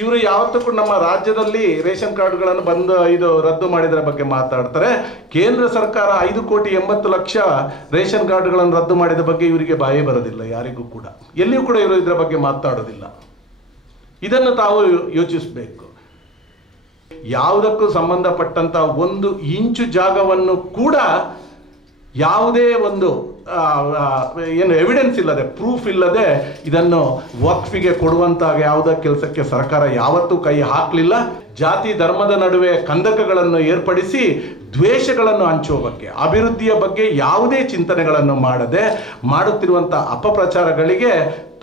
ಇವರು ಯಾವತ್ತೂ ಕೂಡ ನಮ್ಮ ರಾಜ್ಯದಲ್ಲಿ ರೇಷನ್ ಕಾರ್ಡ್ಗಳನ್ನು ಇದು ರದ್ದು ಮಾಡಿದ್ರ ಬಗ್ಗೆ ಮಾತಾಡ್ತಾರೆ. ಕೇಂದ್ರ ಸರ್ಕಾರ 5,80,00,000 ರೇಷನ್ ಕಾರ್ಡ್ಗಳನ್ನು ರದ್ದು ಮಾಡಿದ ಬಗ್ಗೆ ಇವರಿಗೆ ಬಾಯೇ ಬರೋದಿಲ್ಲ, ಯಾರಿಗೂ ಕೂಡ. ಎಲ್ಲಿಯೂ ಕೂಡ ಇವರು ಇದರ ಬಗ್ಗೆ ಮಾತಾಡೋದಿಲ್ಲ. ಇದನ್ನು ತಾವು ಯೋಚಿಸಬೇಕು. ಯಾವುದಕ್ಕೂ ಸಂಬಂಧಪಟ್ಟಂತ ಒಂದು ಇಂಚು ಜಾಗವನ್ನು ಕೂಡ ಯಾವುದೇ ಒಂದು ಏನು ಎವಿಡೆನ್ಸ್ ಇಲ್ಲದೆ, ಪ್ರೂಫ್ ಇಲ್ಲದೆ ಇದನ್ನು ವಕ್ಫಿಗೆ ಕೊಡುವಂತ ಯಾವುದೇ ಕೆಲಸಕ್ಕೆ ಸರ್ಕಾರ ಯಾವತ್ತೂ ಕೈ ಹಾಕಲಿಲ್ಲ. ಜಾತಿ ಧರ್ಮದ ನಡುವೆ ಕಂದಕಗಳನ್ನು ಏರ್ಪಡಿಸಿ ದ್ವೇಷಗಳನ್ನು ಹಂಚುವ ಬಗ್ಗೆ, ಅಭಿವೃದ್ಧಿಯ ಬಗ್ಗೆ ಯಾವುದೇ ಚಿಂತನೆಗಳನ್ನು ಮಾಡದೆ ಮಾಡುತ್ತಿರುವಂಥ ಅಪಪ್ರಚಾರಗಳಿಗೆ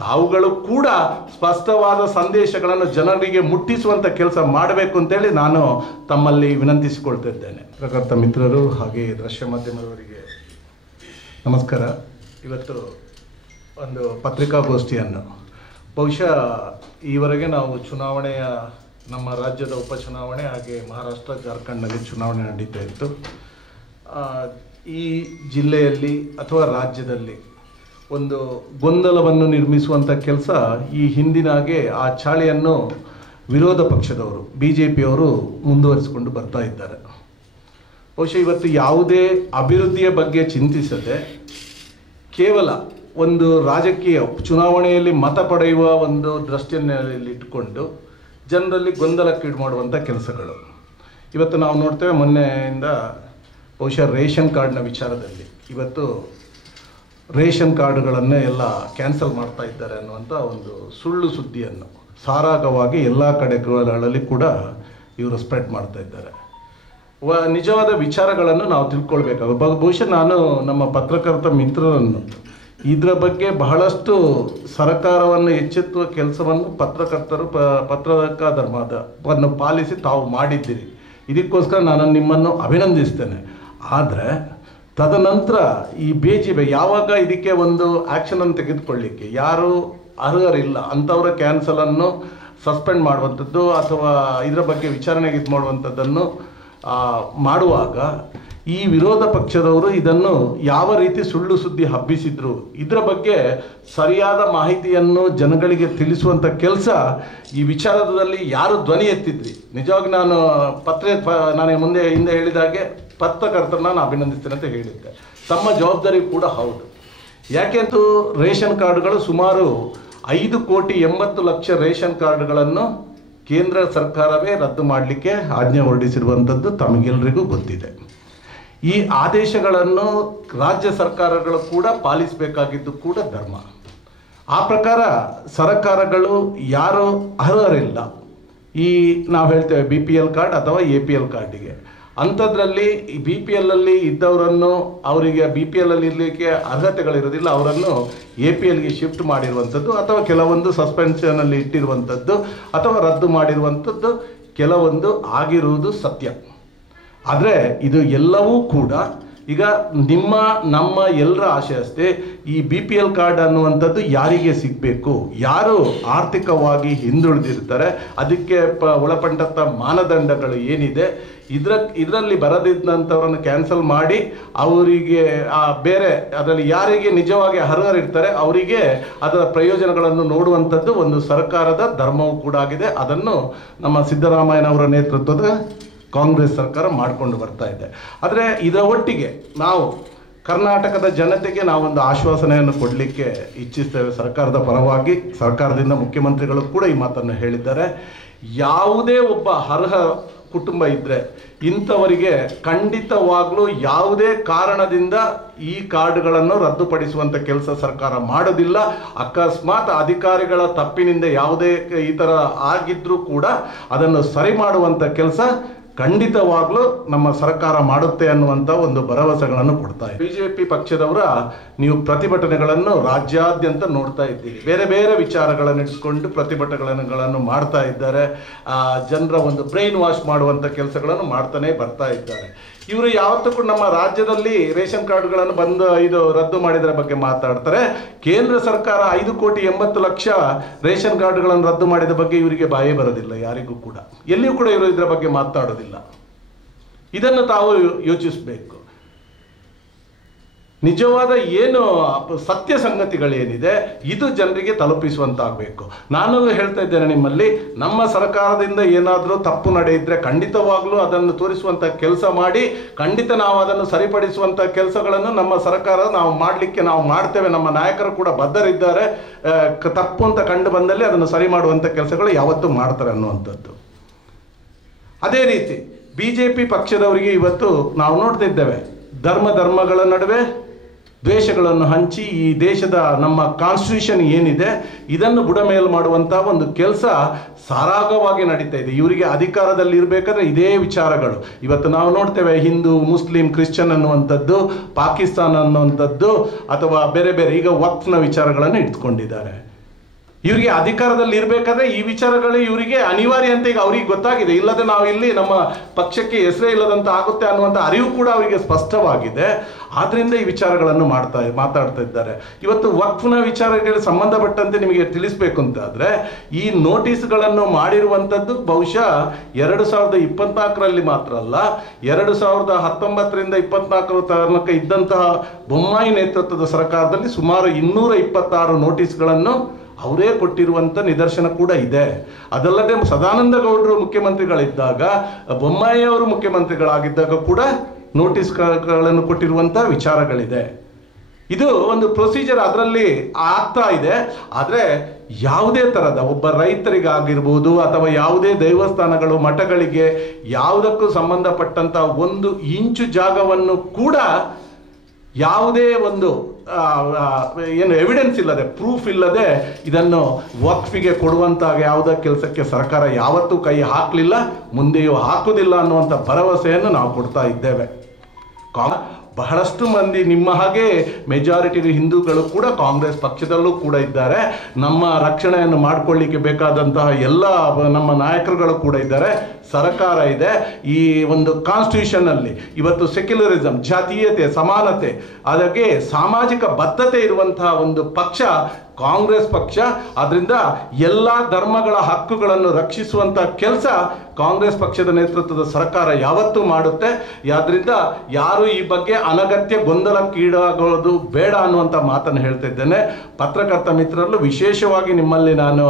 ತಾವುಗಳು ಕೂಡ ಸ್ಪಷ್ಟವಾದ ಸಂದೇಶಗಳನ್ನು ಜನರಿಗೆ ಮುಟ್ಟಿಸುವಂಥ ಕೆಲಸ ಮಾಡಬೇಕು ಅಂತೇಳಿ ನಾನು ತಮ್ಮಲ್ಲಿ ವಿನಂತಿಸಿಕೊಳ್ತಿದ್ದೇನೆ. ಪತ್ರಕರ್ತ ಮಿತ್ರರು ಹಾಗೆ ದೃಶ್ಯ ಮಾಧ್ಯಮದವರಿಗೆ ನಮಸ್ಕಾರ. ಇವತ್ತು ಒಂದು ಪತ್ರಿಕಾಗೋಷ್ಠಿಯನ್ನು, ಬಹುಶಃ ಈವರೆಗೆ ನಾವು ಚುನಾವಣೆಯ, ನಮ್ಮ ರಾಜ್ಯದ ಉಪಚುನಾವಣೆ ಹಾಗೆ ಮಹಾರಾಷ್ಟ್ರ ಜಾರ್ಖಂಡ್ನಲ್ಲಿ ಚುನಾವಣೆ ನಡೀತಾ ಇತ್ತು. ಈ ಜಿಲ್ಲೆಯಲ್ಲಿ ಅಥವಾ ರಾಜ್ಯದಲ್ಲಿ ಒಂದು ಗೊಂದಲವನ್ನು ನಿರ್ಮಿಸುವಂಥ ಕೆಲಸ ಈ ಹಿಂದಿನಾಗೆ ಆ ಚಾಳಿಯನ್ನು ವಿರೋಧ ಪಕ್ಷದವರು BJPಯವರು ಮುಂದುವರಿಸಿಕೊಂಡು ಬರ್ತಾ ಇದ್ದಾರೆ. ಬಹುಶಃ ಇವತ್ತು ಯಾವುದೇ ಅಭಿವೃದ್ಧಿಯ ಬಗ್ಗೆ ಚಿಂತಿಸದೆ ಕೇವಲ ಒಂದು ರಾಜಕೀಯ ಚುನಾವಣೆಯಲ್ಲಿ ಮತ ಪಡೆಯುವ ಒಂದು ದೃಷ್ಟಿಯನ್ನಿಟ್ಟುಕೊಂಡು ಜನರಲ್ಲಿ ಗೊಂದಲಕ್ಕೀಡು ಮಾಡುವಂಥ ಕೆಲಸಗಳು ಇವತ್ತು ನಾವು ನೋಡ್ತೇವೆ. ಮೊನ್ನೆಯಿಂದ ಬಹುಶಃ ರೇಷನ್ ಕಾರ್ಡ್ನ ವಿಚಾರದಲ್ಲಿ ಇವತ್ತು ರೇಷನ್ ಕಾರ್ಡ್ಗಳನ್ನೇ ಎಲ್ಲ ಕ್ಯಾನ್ಸಲ್ ಮಾಡ್ತಾ ಇದ್ದಾರೆ ಅನ್ನುವಂಥ ಒಂದು ಸುಳ್ಳು ಸುದ್ದಿಯನ್ನು ಸಾರಾಗವಾಗಿ ಎಲ್ಲ ಕಡೆಗಳಲ್ಲಿ ಕೂಡ ಇವರು ಸ್ಪ್ರೆಡ್ ಮಾಡ್ತಾ ಇದ್ದಾರೆ. ನಿಜವಾದ ವಿಚಾರಗಳನ್ನು ನಾವು ತಿಳ್ಕೊಳ್ಬೇಕಾಗುತ್ತೆ. ಬಹುಶಃ ನಾನು ನಮ್ಮ ಪತ್ರಕರ್ತ ಮಿತ್ರರನ್ನು ಇದರ ಬಗ್ಗೆ ಬಹಳಷ್ಟು ಸರ್ಕಾರವನ್ನು ಎಚ್ಚೆತ್ತುವ ಕೆಲಸವನ್ನು ಪತ್ರಕರ್ತರು ಪತ್ರಕರ್ತ ಧರ್ಮವನ್ನು ಪಾಲಿಸಿ ತಾವು ಮಾಡಿದ್ದೀರಿ. ಇದಕ್ಕೋಸ್ಕರ ನಾನು ನಿಮ್ಮನ್ನು ಅಭಿನಂದಿಸ್ತೇನೆ. ಆದರೆ ತದನಂತರ ಈ BJP ಯಾವಾಗ ಇದಕ್ಕೆ ಒಂದು ಆ್ಯಕ್ಷನನ್ನು ತೆಗೆದುಕೊಳ್ಳಿಕ್ಕೆ ಯಾರು ಅರ್ಹರಿಲ್ಲ ಅಂಥವರ ಕ್ಯಾನ್ಸಲನ್ನು ಸಸ್ಪೆಂಡ್ ಮಾಡುವಂಥದ್ದು ಅಥವಾ ಇದರ ಬಗ್ಗೆ ವಿಚಾರಣೆಗೆ ಇದು ಮಾಡುವಂಥದ್ದನ್ನು ಮಾಡುವಾಗ ಈ ವಿರೋಧ ಪಕ್ಷದವರು ಇದನ್ನು ಯಾವ ರೀತಿ ಸುಳ್ಳು ಸುದ್ದಿ ಹಬ್ಬಿಸಿದ್ರು, ಇದರ ಬಗ್ಗೆ ಸರಿಯಾದ ಮಾಹಿತಿಯನ್ನು ಜನಗಳಿಗೆ ತಿಳಿಸುವಂಥ ಕೆಲಸ ಈ ವಿಚಾರದಲ್ಲಿ ಯಾರು ಧ್ವನಿ ಎತ್ತಿದ್ರಿ. ನಿಜವಾಗಿ ನಾನು ಹಿಂದೆ ಹೇಳಿದಾಗೆ ಪತ್ರಕರ್ತರನ್ನ ನಾನು ಅಭಿನಂದಿಸ್ತೇನೆ ಅಂತ ಹೇಳಿದ್ದೆ. ತಮ್ಮ ಜವಾಬ್ದಾರಿ ಕೂಡ ಹೌದು. ಯಾಕೆಂತೂ ರೇಷನ್ ಕಾರ್ಡ್ಗಳು ಸುಮಾರು 5,80,00,000 ರೇಷನ್ ಕಾರ್ಡ್ಗಳನ್ನು ಕೇಂದ್ರ ಸರ್ಕಾರವೇ ರದ್ದು ಮಾಡಲಿಕ್ಕೆ ಆಜ್ಞೆ ಹೊರಡಿಸಿರುವಂಥದ್ದು ತಮಗೆಲ್ಲರಿಗೂ ಗೊತ್ತಿದೆ. ಈ ಆದೇಶಗಳನ್ನು ರಾಜ್ಯ ಸರ್ಕಾರಗಳು ಕೂಡ ಪಾಲಿಸಬೇಕಾಗಿದ್ದು ಕೂಡ ಧರ್ಮ. ಆ ಪ್ರಕಾರ ಸರ್ಕಾರಗಳು ಯಾರು ಅರ್ಹರಿಲ್ಲ, ಈ ನಾವು ಹೇಳ್ತೇವೆ BPL ಕಾರ್ಡ್ ಅಥವಾ APL ಕಾರ್ಡಿಗೆ, ಅಂಥದ್ರಲ್ಲಿ ಈ BPLಲ್ಲಿ ಇದ್ದವರನ್ನು, ಅವರಿಗೆ BPLಲ್ಲಿ ಇರಲಿಕ್ಕೆ ಅರ್ಹತೆಗಳಿರೋದಿಲ್ಲ, ಅವರನ್ನು APLಗೆ ಶಿಫ್ಟ್ ಮಾಡಿರುವಂಥದ್ದು ಅಥವಾ ಕೆಲವೊಂದು ಸಸ್ಪೆನ್ಷನಲ್ಲಿ ಇಟ್ಟಿರುವಂಥದ್ದು ಅಥವಾ ರದ್ದು ಮಾಡಿರುವಂಥದ್ದು ಕೆಲವೊಂದು ಆಗಿರುವುದು ಸತ್ಯ. ಆದರೆ ಇದು ಎಲ್ಲವೂ ಕೂಡ ಈಗ ನಮ್ಮ ಎಲ್ಲರ ಆಶೆ ಅಷ್ಟೇ, ಈ BPL ಕಾರ್ಡ್ ಅನ್ನುವಂಥದ್ದು ಯಾರಿಗೆ ಸಿಗಬೇಕು, ಯಾರು ಆರ್ಥಿಕವಾಗಿ ಹಿಂದುಳಿದಿರ್ತಾರೆ, ಅದಕ್ಕೆ ಒಳಪಟ್ಟಂಥ ಮಾನದಂಡಗಳು ಏನಿದೆ, ಇದರಲ್ಲಿ ಬರದಿದ್ದಂಥವ್ರನ್ನು ಕ್ಯಾನ್ಸಲ್ ಮಾಡಿ ಅವರಿಗೆ ಬೇರೆ ಅದರಲ್ಲಿ ಯಾರಿಗೆ ನಿಜವಾಗಿ ಅರ್ಹರಿರ್ತಾರೆ ಅವರಿಗೆ ಅದರ ಪ್ರಯೋಜನಗಳನ್ನು ನೋಡುವಂಥದ್ದು ಒಂದು ಸರ್ಕಾರದ ಧರ್ಮವೂ ಕೂಡ ಆಗಿದೆ. ಅದನ್ನು ನಮ್ಮ ಸಿದ್ದರಾಮಯ್ಯನವರ ನೇತೃತ್ವದ ಕಾಂಗ್ರೆಸ್ ಸರ್ಕಾರ ಮಾಡಿಕೊಂಡು ಬರ್ತಾ ಇದೆ. ಆದರೆ ಇದರ ಒಟ್ಟಿಗೆ ನಾವು ಕರ್ನಾಟಕದ ಜನತೆಗೆ ನಾವೊಂದು ಆಶ್ವಾಸನೆಯನ್ನು ಕೊಡಲಿಕ್ಕೆ ಇಚ್ಛಿಸ್ತೇವೆ. ಸರ್ಕಾರದ ಪರವಾಗಿ ಸರ್ಕಾರದಿಂದ ಮುಖ್ಯಮಂತ್ರಿಗಳು ಕೂಡ ಈ ಮಾತನ್ನು ಹೇಳಿದ್ದಾರೆ. ಯಾವುದೇ ಒಬ್ಬ ಅರ್ಹ ಕುಟುಂಬ ಇದ್ದರೆ ಇಂಥವರಿಗೆ ಖಂಡಿತವಾಗ್ಲೂ ಯಾವುದೇ ಕಾರಣದಿಂದ ಈ ಕಾರ್ಡ್ಗಳನ್ನು ರದ್ದುಪಡಿಸುವಂಥ ಕೆಲಸ ಸರ್ಕಾರ ಮಾಡೋದಿಲ್ಲ. ಅಕಸ್ಮಾತ್ ಅಧಿಕಾರಿಗಳ ತಪ್ಪಿನಿಂದ ಯಾವುದೇ ಈ ಥರ ಆಗಿದ್ರೂ ಕೂಡ ಅದನ್ನು ಸರಿ ಮಾಡುವಂಥ ಕೆಲಸ ಖಂಡಿತವಾಗ್ಲೂ ನಮ್ಮ ಸರ್ಕಾರ ಮಾಡುತ್ತೆ ಅನ್ನುವಂಥ ಒಂದು ಭರವಸೆಗಳನ್ನು ಕೊಡ್ತಾ ಇದೆ. BJP ಪಕ್ಷದವರ ನೀವು ಪ್ರತಿಭಟನೆಗಳನ್ನು ರಾಜ್ಯಾದ್ಯಂತ ನೋಡ್ತಾ ಇದ್ದೀರಿ. ಬೇರೆ ಬೇರೆ ವಿಚಾರಗಳನ್ನು ಇಟ್ಕೊಂಡು ಪ್ರತಿಭಟನೆಗಳನ್ನು ಮಾಡ್ತಾ ಇದ್ದಾರೆ. ಜನರ ಒಂದು ಬ್ರೈನ್ ವಾಶ್ ಮಾಡುವಂಥ ಕೆಲಸಗಳನ್ನು ಮಾಡ್ತಾನೆ ಬರ್ತಾ ಇದ್ದಾರೆ. ಇವರು ಯಾವತ್ತೂ ಕೂಡ ನಮ್ಮ ರಾಜ್ಯದಲ್ಲಿ ರೇಷನ್ ಕಾರ್ಡ್ಗಳನ್ನು ಇದು ರದ್ದು ಮಾಡಿದರ ಬಗ್ಗೆ ಮಾತಾಡ್ತಾರೆ. ಕೇಂದ್ರ ಸರ್ಕಾರ 5,80,00,000 ರೇಷನ್ ಕಾರ್ಡ್ಗಳನ್ನು ರದ್ದು ಮಾಡಿದ ಬಗ್ಗೆ ಇವರಿಗೆ ಬಾಯೇ ಬರೋದಿಲ್ಲ, ಯಾರಿಗೂ ಕೂಡ. ಎಲ್ಲಿಯೂ ಕೂಡ ಇವರು ಇದರ ಬಗ್ಗೆ ಮಾತಾಡೋದಿಲ್ಲ. ಇದನ್ನು ತಾವು ಯೋಚಿಸಬೇಕು. ನಿಜವಾದ ಏನು ಸತ್ಯ ಸಂಗತಿಗಳೇನಿದೆ ಇದು ಜನರಿಗೆ ತಲುಪಿಸುವಂತಾಗಬೇಕು. ನಾನು ಹೇಳ್ತಾ ಇದ್ದೇನೆ ನಿಮ್ಮಲ್ಲಿ, ನಮ್ಮ ಸರ್ಕಾರದಿಂದ ಏನಾದರೂ ತಪ್ಪು ನಡೆಯಿದ್ರೆ ಖಂಡಿತವಾಗ್ಲೂ ಅದನ್ನು ತೋರಿಸುವಂಥ ಕೆಲಸ ಮಾಡಿ, ಖಂಡಿತ ನಾವು ಅದನ್ನು ಸರಿಪಡಿಸುವಂಥ ಕೆಲಸಗಳನ್ನು ನಮ್ಮ ಸರ್ಕಾರ ನಾವು ಮಾಡಲಿಕ್ಕೆ ನಾವು ಮಾಡ್ತೇವೆ. ನಮ್ಮ ನಾಯಕರು ಕೂಡ ಬದ್ಧರಿದ್ದಾರೆ. ತಪ್ಪು ಅಂತ ಕಂಡು ಬಂದಲ್ಲಿ ಅದನ್ನು ಸರಿ ಮಾಡುವಂಥ ಕೆಲಸಗಳು ಯಾವತ್ತೂ ಮಾಡ್ತಾರೆ ಅನ್ನುವಂಥದ್ದು. ಅದೇ ರೀತಿ BJP ಪಕ್ಷದವರಿಗೆ ಇವತ್ತು ನಾವು ನೋಡ್ತಾ ಇದ್ದೇವೆ, ಧರ್ಮಗಳ ನಡುವೆ ದ್ವೇಷಗಳನ್ನು ಹಂಚಿ ಈ ದೇಶದ ನಮ್ಮ ಕಾನ್ಸ್ಟಿಟ್ಯೂಷನ್ ಏನಿದೆ ಇದನ್ನು ಬುಡಮೇಲು ಮಾಡುವಂಥ ಒಂದು ಕೆಲಸ ಸಾರಾಗವಾಗಿ ನಡೀತಾ ಇದೆ. ಇವರಿಗೆ ಅಧಿಕಾರದಲ್ಲಿ ಇರಬೇಕಾದ್ರೆ ಇದೇ ವಿಚಾರಗಳು ಇವತ್ತು ನಾವು ನೋಡ್ತೇವೆ. ಹಿಂದೂ, ಮುಸ್ಲಿಂ, ಕ್ರಿಶ್ಚಿಯನ್ ಅನ್ನುವಂಥದ್ದು, ಪಾಕಿಸ್ತಾನ ಅನ್ನುವಂಥದ್ದು, ಅಥವಾ ಬೇರೆ ಬೇರೆ ಈಗ ವಕ್ಫ್ನ ವಿಚಾರಗಳನ್ನು ಇಟ್ಕೊಂಡಿದ್ದಾರೆ. ಇವರಿಗೆ ಅಧಿಕಾರದಲ್ಲಿ ಇರಬೇಕಾದ್ರೆ ಈ ವಿಚಾರಗಳು ಇವರಿಗೆ ಅನಿವಾರ್ಯ ಅಂತ ಈಗ ಅವ್ರಿಗೆ ಗೊತ್ತಾಗಿದೆ. ಇಲ್ಲದೆ ನಾವು ಇಲ್ಲಿ ನಮ್ಮ ಪಕ್ಷಕ್ಕೆ ಹೆಸರೇ ಇಲ್ಲದಂತ ಆಗುತ್ತೆ ಅನ್ನುವಂಥ ಅರಿವು ಕೂಡ ಅವರಿಗೆ ಸ್ಪಷ್ಟವಾಗಿದೆ. ಆದ್ರಿಂದ ಈ ವಿಚಾರಗಳನ್ನು ಮಾತಾಡ್ತಾ ಇದ್ದಾರೆ. ಇವತ್ತು ವಕ್ಫ್ನ ವಿಚಾರಗಳಿಗೆ ಸಂಬಂಧಪಟ್ಟಂತೆ ನಿಮಗೆ ತಿಳಿಸ್ಬೇಕು ಅಂತಾದರೆ, ಈ ನೋಟಿಸ್ಗಳನ್ನು ಮಾಡಿರುವಂಥದ್ದು ಬಹುಶಃ 2024ರಲ್ಲಿ ಮಾತ್ರ ಅಲ್ಲ, 2019ರಿಂದ 24 ತನಕ ಇದ್ದಂತಹ ಬೊಮ್ಮಾಯಿ ನೇತೃತ್ವದ ಸರ್ಕಾರದಲ್ಲಿ ಸುಮಾರು 226 ನೋಟಿಸ್ಗಳನ್ನು ಅವರೇ ಕೊಟ್ಟಿರುವಂಥ ನಿದರ್ಶನ ಕೂಡ ಇದೆ. ಅದಲ್ಲದೆ ಸದಾನಂದ ಗೌಡರು ಮುಖ್ಯಮಂತ್ರಿಗಳಿದ್ದಾಗ, ಬೊಮ್ಮಾಯಿ ಅವರು ಮುಖ್ಯಮಂತ್ರಿಗಳಾಗಿದ್ದಾಗ ಕೂಡ ನೋಟಿಸ್ಗಳನ್ನು ಕೊಟ್ಟಿರುವಂಥ ವಿಚಾರಗಳಿದೆ. ಇದು ಒಂದು ಪ್ರೊಸೀಜರ್ ಅದರಲ್ಲಿ ಆಗ್ತಾ ಇದೆ. ಆದರೆ ಯಾವುದೇ ಥರದ ಒಬ್ಬ ರೈತರಿಗಾಗಿರ್ಬೋದು ಅಥವಾ ಯಾವುದೇ ದೇವಸ್ಥಾನಗಳು, ಮಠಗಳಿಗೆ ಯಾವುದಕ್ಕೂ ಸಂಬಂಧಪಟ್ಟಂಥ 1 ಇಂಚು ಜಾಗವನ್ನು ಕೂಡ ಯಾವುದೇ ಒಂದು ಏನು ಎವಿಡೆನ್ಸ್ ಇಲ್ಲದೆ, ಪ್ರೂಫ್ ಇಲ್ಲದೆ ಇದನ್ನು ವಕ್ಫಿಗೆ ಕೊಡುವಂತಹ ಯಾವುದೇ ಕೆಲಸಕ್ಕೆ ಸರ್ಕಾರ ಯಾವತ್ತೂ ಕೈ ಹಾಕಲಿಲ್ಲ, ಮುಂದೆಯೂ ಹಾಕುವುದಿಲ್ಲ ಅನ್ನುವಂಥ ಭರವಸೆಯನ್ನು ನಾವು ಕೊಡ್ತಾ ಇದ್ದೇವೆ. ಬಹಳಷ್ಟು ಮಂದಿ ನಿಮ್ಮ ಹಾಗೆ ಮೆಜಾರಿಟಿ ಹಿಂದೂಗಳು ಕೂಡ ಕಾಂಗ್ರೆಸ್ ಪಕ್ಷದಲ್ಲೂ ಕೂಡ ಇದ್ದಾರೆ. ನಮ್ಮ ರಕ್ಷಣೆಯನ್ನು ಮಾಡಿಕೊಳ್ಳಿಕ್ಕೆ ಬೇಕಾದಂತಹ ಎಲ್ಲ ನಮ್ಮ ನಾಯಕರುಗಳು ಕೂಡ ಇದ್ದಾರೆ. ಸರ್ಕಾರ ಇದೆ. ಈ ಒಂದು ಕಾನ್ಸ್ಟಿಟ್ಯೂಷನ್ನಲ್ಲಿ ಇವತ್ತು ಸೆಕ್ಯುಲರಿಸಮ್, ಜಾತೀಯತೆ, ಸಮಾನತೆ, ಅದಕ್ಕೆ ಸಾಮಾಜಿಕ ಬದ್ಧತೆ ಇರುವಂತಹ ಒಂದು ಪಕ್ಷ ಕಾಂಗ್ರೆಸ್ ಪಕ್ಷ. ಅದರಿಂದ ಎಲ್ಲ ಧರ್ಮಗಳ ಹಕ್ಕುಗಳನ್ನು ರಕ್ಷಿಸುವಂಥ ಕೆಲಸ ಕಾಂಗ್ರೆಸ್ ಪಕ್ಷದ ನೇತೃತ್ವದ ಸರ್ಕಾರ ಯಾವತ್ತೂ ಮಾಡುತ್ತೆ. ಆದ್ದರಿಂದ ಯಾರು ಈ ಬಗ್ಗೆ ಅನಗತ್ಯ ಗೊಂದಲಕ್ಕೀಡಾಗೋದು ಬೇಡ ಅನ್ನುವಂಥ ಮಾತನ್ನು ಹೇಳ್ತಾ ಇದ್ದೇನೆ. ಪತ್ರಕರ್ತ ಮಿತ್ರರಲ್ಲೂ ವಿಶೇಷವಾಗಿ ನಿಮ್ಮಲ್ಲಿ ನಾನು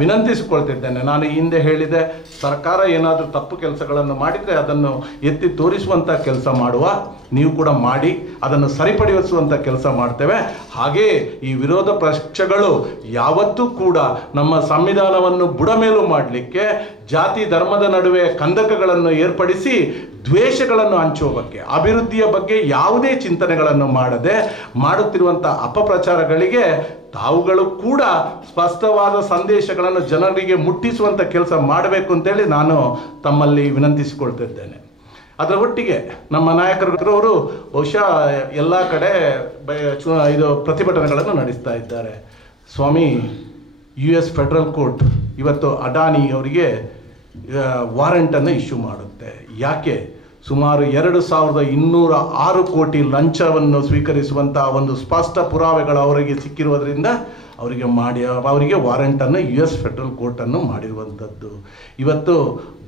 ವಿನಂತಿಸಿಕೊಳ್ತಿದ್ದೇನೆ. ನಾನು ಹಿಂದೆ ಹೇಳಿದೆ, ಸರ್ಕಾರ ಏನಾದರೂ ತಪ್ಪು ಕೆಲಸಗಳನ್ನು ಮಾಡಿದರೆ ಅದನ್ನು ಎತ್ತಿ ತೋರಿಸುವಂಥ ಕೆಲಸ ಮಾಡುವ, ನೀವು ಕೂಡ ಮಾಡಿ ಅದನ್ನು ಸರಿಪಡಿಸುವಂಥ ಕೆಲಸ ಮಾಡ್ತೇವೆ. ಹಾಗೇ ಈ ವಿರೋಧ ಪಕ್ಷಗಳು ಯಾವತ್ತೂ ಕೂಡ ನಮ್ಮ ಸಂವಿಧಾನವನ್ನು ಬುಡಮೇಲು ಮಾಡಲಿಕ್ಕೆ, ಜಾತಿ ಧರ್ಮದ ನಡುವೆ ಕಂದಕಗಳನ್ನು ಏರ್ಪಡಿಸಿ ದ್ವೇಷಗಳನ್ನು ಹಂಚುವ ಬಗ್ಗೆ, ಅಭಿವೃದ್ಧಿಯ ಬಗ್ಗೆ ಯಾವುದೇ ಚಿಂತನೆಗಳನ್ನು ಮಾಡದೆ ಮಾಡುತ್ತಿರುವಂಥ ಅಪಪ್ರಚಾರಗಳಿಗೆ ತಾವುಗಳು ಕೂಡ ಸ್ಪಷ್ಟವಾದ ಸಂದೇಶಗಳನ್ನು ಜನರಿಗೆ ಮುಟ್ಟಿಸುವಂಥ ಕೆಲಸ ಮಾಡಬೇಕು ಅಂತೇಳಿ ನಾನು ತಮ್ಮಲ್ಲಿ ವಿನಂತಿಸಿಕೊಳ್ತಿದ್ದೇನೆ. ಅದರ ಒಟ್ಟಿಗೆ ನಮ್ಮ ನಾಯಕರು ಬಹುಶಃ ಎಲ್ಲ ಕಡೆ ಇದು ಪ್ರತಿಭಟನೆಗಳನ್ನು ನಡೆಸ್ತಾ ಇದ್ದಾರೆ. ಸ್ವಾಮಿ, US ಫೆಡರಲ್ ಕೋರ್ಟ್ ಇವತ್ತು ಅಡಾನಿ ಅವರಿಗೆ ವಾರೆಂಟನ್ನು ಇಶ್ಯೂ ಮಾಡುತ್ತೆ. ಯಾಕೆ? ಸುಮಾರು 2206 ಕೋಟಿ ಲಂಚವನ್ನು ಸ್ವೀಕರಿಸುವಂಥ ಒಂದು ಸ್ಪಷ್ಟ ಪುರಾವೆಗಳು ಅವರಿಗೆ ಸಿಕ್ಕಿರುವುದರಿಂದ ಅವರಿಗೆ ವಾರೆಂಟನ್ನು US ಫೆಡರಲ್ ಕೋರ್ಟನ್ನು ಮಾಡಿರುವಂಥದ್ದು. ಇವತ್ತು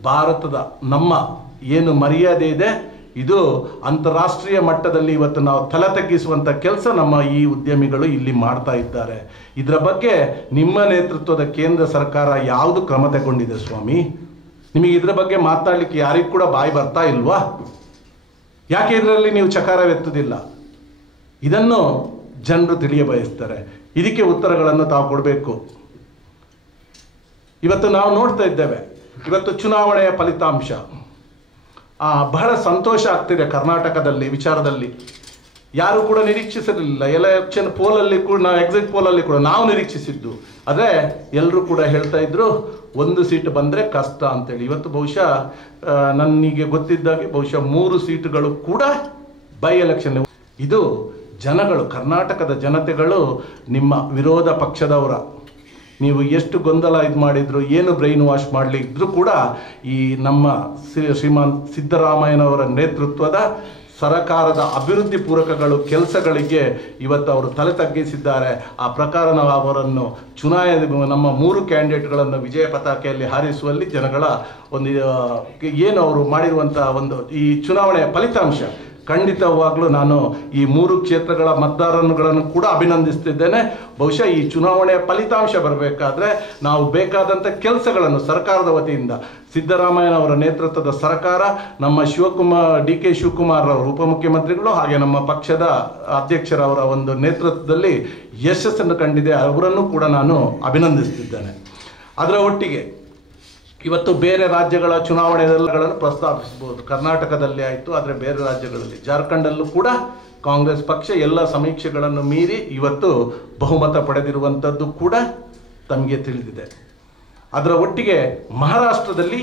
ಭಾರತದ ನಮ್ಮ ಏನು ಮರ್ಯಾದೆ ಇದೆ, ಇದು ಅಂತಾರಾಷ್ಟ್ರೀಯ ಮಟ್ಟದಲ್ಲಿ ಇವತ್ತು ನಾವು ತಲೆ ತಗ್ಗಿಸುವಂಥ ಕೆಲಸ ನಮ್ಮ ಈ ಉದ್ಯಮಿಗಳು ಇಲ್ಲಿ ಮಾಡ್ತಾ ಇದ್ದಾರೆ. ಇದರ ಬಗ್ಗೆ ನಿಮ್ಮ ನೇತೃತ್ವದ ಕೇಂದ್ರ ಸರ್ಕಾರ ಯಾವುದು ಕ್ರಮ ತಗೊಂಡಿದೆ ಸ್ವಾಮಿ? ನಿಮಗೆ ಇದರ ಬಗ್ಗೆ ಮಾತಾಡಲಿಕ್ಕೆ ಯಾರಿಗೂ ಕೂಡ ಬಾಯಿ ಬರ್ತಾ ಇಲ್ವಾ? ಯಾಕೆ ಇದರಲ್ಲಿ ನೀವು ಚಕಾರವೆತ್ತುವುದಿಲ್ಲ? ಇದನ್ನು ಜನರು ತಿಳಿಯ ಬಯಸ್ತಾರೆ. ಇದಕ್ಕೆ ಉತ್ತರಗಳನ್ನು ತಾವು ಕೊಡಬೇಕು. ಇವತ್ತು ನಾವು ನೋಡ್ತಾ ಇದ್ದೇವೆ, ಇವತ್ತು ಚುನಾವಣೆಯ ಫಲಿತಾಂಶ ಬಹಳ ಸಂತೋಷ ಆಗ್ತಿದೆ. ಕರ್ನಾಟಕದಲ್ಲಿ ವಿಚಾರದಲ್ಲಿ ಯಾರು ಕೂಡ ನಿರೀಕ್ಷಿಸಿರಲಿಲ್ಲ. ಎಲೆಕ್ಷನ್ ಪೋಲಲ್ಲಿ ಕೂಡ, ನಾವು ಎಕ್ಸಿಟ್ ಪೋಲಲ್ಲಿ ಕೂಡ ನಾವು ನಿರೀಕ್ಷಿಸಿದ್ದು. ಆದರೆ ಎಲ್ಲರೂ ಕೂಡ ಹೇಳ್ತಾ ಇದ್ರು 1 ಸೀಟ್ ಬಂದರೆ ಕಷ್ಟ ಅಂತೇಳಿ. ಇವತ್ತು ಬಹುಶಃ ನನಗೆ ಗೊತ್ತಿದ್ದಾಗೆ ಬಹುಶಃ 3 ಸೀಟುಗಳು ಕೂಡ ಬೈ ಎಲೆಕ್ಷನ್. ಇದು ಜನಗಳು, ಕರ್ನಾಟಕದ ಜನತೆಗಳು ನಿಮ್ಮ ವಿರೋಧ ಪಕ್ಷದವರ, ನೀವು ಎಷ್ಟು ಗೊಂದಲ ಇದು ಮಾಡಿದ್ರು, ಏನು ಬ್ರೈನ್ ವಾಶ್ ಮಾಡಲಿದ್ರು ಕೂಡ ಈ ನಮ್ಮ ಶ್ರೀಮಾನ್ ಸಿದ್ದರಾಮಯ್ಯನವರ ನೇತೃತ್ವದ ಸರಕಾರದ ಅಭಿವೃದ್ಧಿ ಪೂರಕಗಳು ಕೆಲಸಗಳಿಗೆ ಇವತ್ತು ಅವರು ತಲೆ ತಗ್ಗಿಸಿದ್ದಾರೆ. ಆ ಪ್ರಕಾರ ನಾವು ಅವರನ್ನು ನಮ್ಮ 3 ಕ್ಯಾಂಡಿಡೇಟ್ಗಳನ್ನು ವಿಜಯ ಪತಾಕೆಯಲ್ಲಿ ಹಾರಿಸುವಲ್ಲಿ ಜನಗಳ ಒಂದು ಏನು ಅವರು ಮಾಡಿರುವಂಥ ಒಂದು ಈ ಚುನಾವಣೆಯ ಫಲಿತಾಂಶ ಖಂಡಿತವಾಗ್ಲೂ ನಾನು ಈ 3 ಕ್ಷೇತ್ರಗಳ ಮತದಾರರುಗಳನ್ನು ಕೂಡ ಅಭಿನಂದಿಸ್ತಿದ್ದೇನೆ. ಬಹುಶಃ ಈ ಚುನಾವಣೆಯ ಫಲಿತಾಂಶ ಬರಬೇಕಾದ್ರೆ ನಾವು ಬೇಕಾದಂಥ ಕೆಲಸಗಳನ್ನು ಸರ್ಕಾರದ ವತಿಯಿಂದ ಸಿದ್ದರಾಮಯ್ಯನವರ ನೇತೃತ್ವದ ಸರ್ಕಾರ, ನಮ್ಮ ಡಿ.ಕೆ. ಶಿವಕುಮಾರ್ ಅವರು ಉಪಮುಖ್ಯಮಂತ್ರಿಗಳು, ಹಾಗೆ ನಮ್ಮ ಪಕ್ಷದ ಅಧ್ಯಕ್ಷರವರ ಒಂದು ನೇತೃತ್ವದಲ್ಲಿ ಯಶಸ್ಸನ್ನು ಕಂಡಿದೆ. ಅವರನ್ನು ಕೂಡ ನಾನು ಅಭಿನಂದಿಸ್ತಿದ್ದೇನೆ. ಅದರ ಒಟ್ಟಿಗೆ ಇವತ್ತು ಬೇರೆ ರಾಜ್ಯಗಳ ಚುನಾವಣೆಗಳನ್ನು ಪ್ರಸ್ತಾಪಿಸಬಹುದು. ಕರ್ನಾಟಕದಲ್ಲಿ ಆಯಿತು, ಆದರೆ ಬೇರೆ ರಾಜ್ಯಗಳಲ್ಲಿ ಜಾರ್ಖಂಡಲ್ಲೂ ಕೂಡ ಕಾಂಗ್ರೆಸ್ ಪಕ್ಷ ಎಲ್ಲ ಸಮೀಕ್ಷೆಗಳನ್ನು ಮೀರಿ ಇವತ್ತು ಬಹುಮತ ಪಡೆದಿರುವಂಥದ್ದು ಕೂಡ ತಮಗೆ ತಿಳಿದಿದೆ. ಅದರ ಒಟ್ಟಿಗೆ ಮಹಾರಾಷ್ಟ್ರದಲ್ಲಿ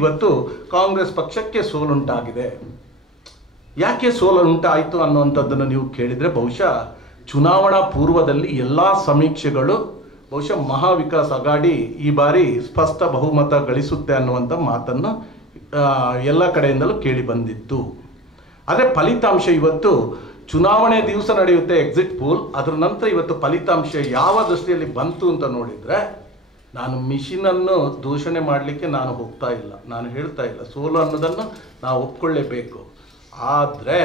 ಇವತ್ತು ಕಾಂಗ್ರೆಸ್ ಪಕ್ಷಕ್ಕೆ ಸೋಲುಂಟಾಗಿದೆ. ಯಾಕೆ ಸೋಲುಂಟಾಯಿತು ಅನ್ನುವಂಥದ್ದನ್ನು ನೀವು ಕೇಳಿದರೆ, ಬಹುಶಃ ಚುನಾವಣಾ ಪೂರ್ವದಲ್ಲಿ ಎಲ್ಲ ಸಮೀಕ್ಷೆಗಳು ಬಹುಶಃ ಮಹಾವಿಕಾಸ್ ಅಘಾಡಿ ಈ ಬಾರಿ ಸ್ಪಷ್ಟ ಬಹುಮತ ಗಳಿಸುತ್ತೆ ಅನ್ನುವಂಥ ಮಾತನ್ನು ಎಲ್ಲ ಕಡೆಯಿಂದಲೂ ಕೇಳಿ ಬಂದಿತ್ತು. ಆದರೆ ಫಲಿತಾಂಶ ಇವತ್ತು ಚುನಾವಣೆ ದಿವಸ ನಡೆಯುತ್ತೆ ಎಕ್ಸಿಟ್ ಪೋಲ್, ಅದರ ನಂತರ ಇವತ್ತು ಫಲಿತಾಂಶ ಯಾವ ದೃಷ್ಟಿಯಲ್ಲಿ ಬಂತು ಅಂತ ನೋಡಿದರೆ, ನಾನು ಮಿಷಿನನ್ನು ದೂಷಣೆ ಮಾಡಲಿಕ್ಕೆ ನಾನು ಹೋಗ್ತಾ ಇಲ್ಲ, ನಾನು ಹೇಳ್ತಾ ಇಲ್ಲ, ಸೋಲು ಅನ್ನೋದನ್ನು ನಾವು ಒಪ್ಕೊಳ್ಳೇಬೇಕು. ಆದರೆ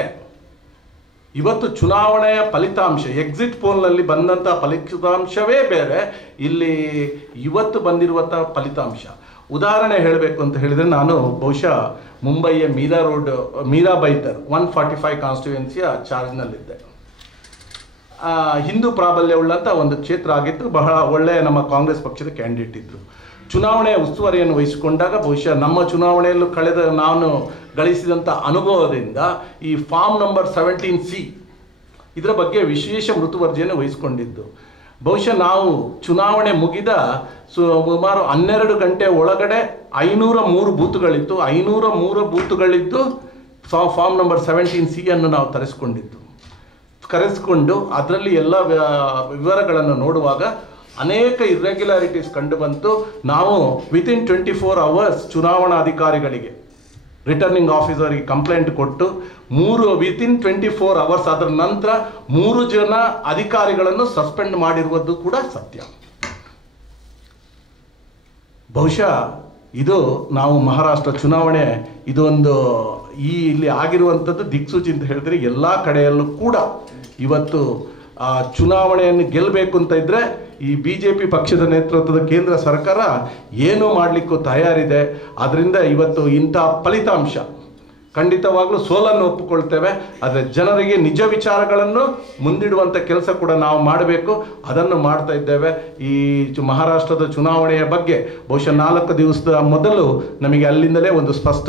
ಇವತ್ತು ಚುನಾವಣೆಯ ಫಲಿತಾಂಶ ಎಕ್ಸಿಟ್ ಪೋಲ್ನಲ್ಲಿ ಬಂದಂಥ ಫಲಿತಾಂಶವೇ ಬೇರೆ, ಇಲ್ಲಿ ಇವತ್ತು ಬಂದಿರುವಂಥ ಫಲಿತಾಂಶ. ಉದಾಹರಣೆ ಹೇಳಬೇಕು ಅಂತ ಹೇಳಿದರೆ, ನಾನು ಬಹುಶಃ ಮುಂಬಯಿಯ ಮೀರಾಬೈದರ್ 145 ಕಾನ್ಸ್ಟಿಟ್ಯೂಯೆನ್ಸಿಯ ಚಾರ್ಜ್ನಲ್ಲಿದ್ದೆ. ಹಿಂದೂ ಪ್ರಾಬಲ್ಯವುಳ್ಳಂಥ ಒಂದು ಕ್ಷೇತ್ರ ಆಗಿತ್ತು. ಬಹಳ ಒಳ್ಳೆಯ ನಮ್ಮ ಕಾಂಗ್ರೆಸ್ ಪಕ್ಷದ ಕ್ಯಾಂಡಿಡೇಟ್ ಇದ್ದರು. ಚುನಾವಣೆಯ ಉಸ್ತುವಾರಿಯನ್ನು ವಹಿಸಿಕೊಂಡಾಗ ಬಹುಶಃ ನಮ್ಮ ಚುನಾವಣೆಯಲ್ಲೂ ನಾನು ಗಳಿಸಿದಂಥ ಅನುಭವದಿಂದ ಈ ಫಾರ್ಮ್ ನಂಬರ್ 17C ಇದರ ಬಗ್ಗೆ ವಿಶೇಷ ಮೃತುವರ್ಜಿಯನ್ನು ವಹಿಸಿಕೊಂಡಿದ್ದು. ಬಹುಶಃ ನಾವು ಚುನಾವಣೆ ಮುಗಿದ ಸುಮಾರು 12 ಗಂಟೆ ಒಳಗಡೆ 503 ಬೂತುಗಳಿತ್ತು. 503 ಬೂತುಗಳಿದ್ದು ಫಾರ್ಮ್ ನಂಬರ್ 17C ಅನ್ನು ನಾವು ಕರೆಸಿಕೊಂಡು ಅದರಲ್ಲಿ ಎಲ್ಲ ವಿವರಗಳನ್ನು ನೋಡುವಾಗ ಅನೇಕ ಇರ್ರೆಗ್ಯುಲಾರಿಟೀಸ್ ಕಂಡು ಬಂತು. ನಾವು ವಿತಿನ್ 24 hours ಚುನಾವಣಾಧಿಕಾರಿಗಳಿಗೆ, ರಿಟರ್ನಿಂಗ್ ಆಫೀಸರಿಗೆ ಕಂಪ್ಲೇಂಟ್ ಕೊಟ್ಟು ವಿತಿನ್ 24 hours ಅದರ ನಂತರ 3 ಜನ ಅಧಿಕಾರಿಗಳನ್ನು ಸಸ್ಪೆಂಡ್ ಮಾಡಿರುವುದು ಕೂಡ ಸತ್ಯ. ಬಹುಶಃ ಇದು ನಾವು ಮಹಾರಾಷ್ಟ್ರ ಚುನಾವಣೆ ಇದೊಂದು ಇಲ್ಲಿ ಆಗಿರುವಂಥದ್ದು ದಿಕ್ಸೂಚಿ ಅಂತ ಹೇಳಿದ್ರೆ, ಎಲ್ಲ ಕಡೆಯಲ್ಲೂ ಕೂಡ ಇವತ್ತು ಚುನಾವಣೆಯನ್ನು ಗೆಲ್ಲಬೇಕು ಅಂತ ಇದ್ದರೆ ಈ BJP ಪಕ್ಷದ ನೇತೃತ್ವದ ಕೇಂದ್ರ ಸರ್ಕಾರ ಏನೂ ಮಾಡಲಿಕ್ಕೂ ತಯಾರಿದೆ. ಆದ್ದರಿಂದ ಇವತ್ತು ಇಂಥ ಫಲಿತಾಂಶ ಖಂಡಿತವಾಗ್ಲೂ ಸೋಲನ್ನು ಒಪ್ಪಿಕೊಳ್ತೇವೆ. ಆದರೆ ಜನರಿಗೆ ನಿಜ ವಿಚಾರಗಳನ್ನು ಮುಂದಿಡುವಂಥ ಕೆಲಸ ಕೂಡ ನಾವು ಮಾಡಬೇಕು. ಅದನ್ನು ಮಾಡ್ತಾ ಇದ್ದೇವೆ. ಈ ಮಹಾರಾಷ್ಟ್ರದ ಚುನಾವಣೆಯ ಬಗ್ಗೆ ಬಹುಶಃ 4 ದಿವಸದ ಮೊದಲು ನಮಗೆ ಅಲ್ಲಿಂದಲೇ ಒಂದು ಸ್ಪಷ್ಟ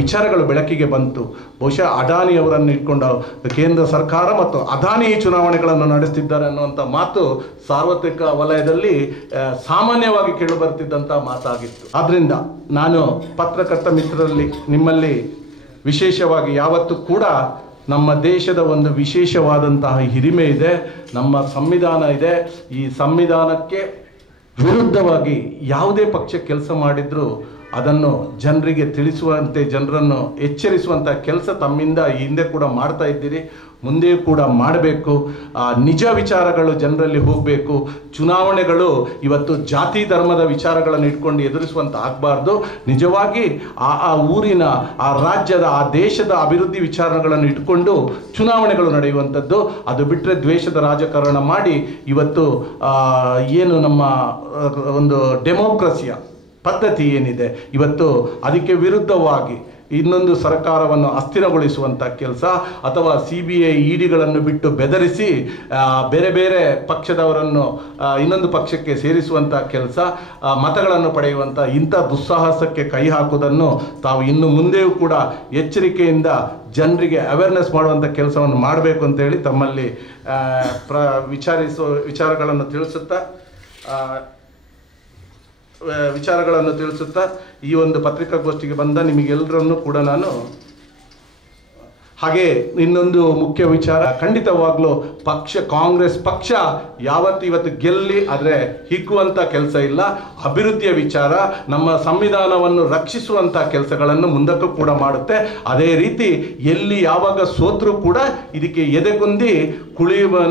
ವಿಚಾರಗಳು ಬೆಳಕಿಗೆ ಬಂತು. ಬಹುಶಃ ಅದಾನಿಯವರನ್ನು ಇಟ್ಕೊಂಡು ಕೇಂದ್ರ ಸರ್ಕಾರ ಮತ್ತು ಅದಾನಿ ಈ ಚುನಾವಣೆಗಳನ್ನು ನಡೆಸ್ತಿದ್ದಾರೆ ಅನ್ನುವಂಥ ಮಾತು ಸಾರ್ವತ್ರಿಕ ವಲಯದಲ್ಲಿ ಸಾಮಾನ್ಯವಾಗಿ ಕೇಳಿಬರ್ತಿದ್ದಂಥ ಮಾತಾಗಿತ್ತು. ಆದ್ದರಿಂದ ನಾನು ಪತ್ರಕರ್ತ ಮಿತ್ರರಲ್ಲಿ ನಿಮ್ಮಲ್ಲಿ ವಿಶೇಷವಾಗಿ ಯಾವತ್ತೂ ಕೂಡ ನಮ್ಮ ದೇಶದ ಒಂದು ವಿಶೇಷವಾದಂತಹ ಹಿರಿಮೆ ಇದೆ, ನಮ್ಮ ಸಂವಿಧಾನ ಇದೆ. ಈ ಸಂವಿಧಾನಕ್ಕೆ ವಿರುದ್ಧವಾಗಿ ಯಾವುದೇ ಪಕ್ಷ ಕೆಲಸ ಮಾಡಿದರೂ ಅದನ್ನು ಜನರಿಗೆ ತಿಳಿಸುವಂತೆ, ಜನರನ್ನು ಎಚ್ಚರಿಸುವಂಥ ಕೆಲಸ ತಮ್ಮಿಂದ ಹಿಂದೆ ಕೂಡ ಮಾಡ್ತಾ ಇದ್ದೀರಿ, ಮುಂದೆಯೂ ಕೂಡ ಮಾಡಬೇಕು. ನಿಜ ವಿಚಾರಗಳು ಜನರಲ್ಲಿ ಹೋಗಬೇಕು. ಚುನಾವಣೆಗಳು ಇವತ್ತು ಜಾತಿ ಧರ್ಮದ ವಿಚಾರಗಳನ್ನು ಇಟ್ಕೊಂಡು ಎದುರಿಸುವಂಥ ಆಗಬಾರ್ದು. ನಿಜವಾಗಿ ಆ ಊರಿನ, ಆ ರಾಜ್ಯದ, ಆ ದೇಶದ ಅಭಿವೃದ್ಧಿ ವಿಚಾರಗಳನ್ನು ಇಟ್ಕೊಂಡು ಚುನಾವಣೆಗಳು ನಡೆಯುವಂಥದ್ದು. ಅದು ಬಿಟ್ಟರೆ ದ್ವೇಷದ ರಾಜಕಾರಣ ಮಾಡಿ ಇವತ್ತು ಏನು ನಮ್ಮ ಒಂದು ಡೆಮೋಕ್ರಸಿಯ ಪದ್ಧತಿ ಏನಿದೆ ಇವತ್ತು ಅದಕ್ಕೆ ವಿರುದ್ಧವಾಗಿ ಇನ್ನೊಂದು ಸರ್ಕಾರವನ್ನು ಅಸ್ಥಿರಗೊಳಿಸುವಂಥ ಕೆಲಸ, ಅಥವಾ CBI EDಗಳನ್ನು ಬಿಟ್ಟು ಬೆದರಿಸಿ ಬೇರೆ ಬೇರೆ ಪಕ್ಷದವರನ್ನು ಇನ್ನೊಂದು ಪಕ್ಷಕ್ಕೆ ಸೇರಿಸುವಂಥ ಕೆಲಸ, ಮತಗಳನ್ನು ಪಡೆಯುವಂಥ ಇಂಥ ದುಸ್ಸಾಹಸಕ್ಕೆ ಕೈ ಹಾಕುವುದನ್ನು ತಾವು ಇನ್ನು ಮುಂದೆಯೂ ಕೂಡ ಎಚ್ಚರಿಕೆಯಿಂದ ಜನರಿಗೆ ಅವೇರ್ನೆಸ್ ಮಾಡುವಂಥ ಕೆಲಸವನ್ನು ಮಾಡಬೇಕು ಅಂತೇಳಿ ತಮ್ಮಲ್ಲಿ ವಿಚಾರಗಳನ್ನು ತಿಳಿಸುತ್ತಾ ಈ ಒಂದು ಪತ್ರಿಕಾಗೋಷ್ಠಿಗೆ ಬಂದ ನಿಮಗೆಲ್ಲರನ್ನು ಕೂಡ ನಾನು ಹಾಗೆ ಇನ್ನೊಂದು ಮುಖ್ಯ ವಿಚಾರ, ಖಂಡಿತವಾಗ್ಲೂ ಕಾಂಗ್ರೆಸ್ ಪಕ್ಷ ಇವತ್ತು ಗೆಲ್ಲಿ ಆದರೆ ಹಿಗ್ಗುವಂಥ ಕೆಲಸ ಇಲ್ಲ. ಅಭಿವೃದ್ಧಿಯ ವಿಚಾರ, ನಮ್ಮ ಸಂವಿಧಾನವನ್ನು ರಕ್ಷಿಸುವಂಥ ಕೆಲಸಗಳನ್ನು ಮುಂದಕ್ಕೂ ಕೂಡ ಮಾಡುತ್ತೆ. ಅದೇ ರೀತಿ ಎಲ್ಲಿ ಯಾವಾಗ ಸೋತರೂ ಕೂಡ ಇದಕ್ಕೆ ಎದೆಗುಂದಿ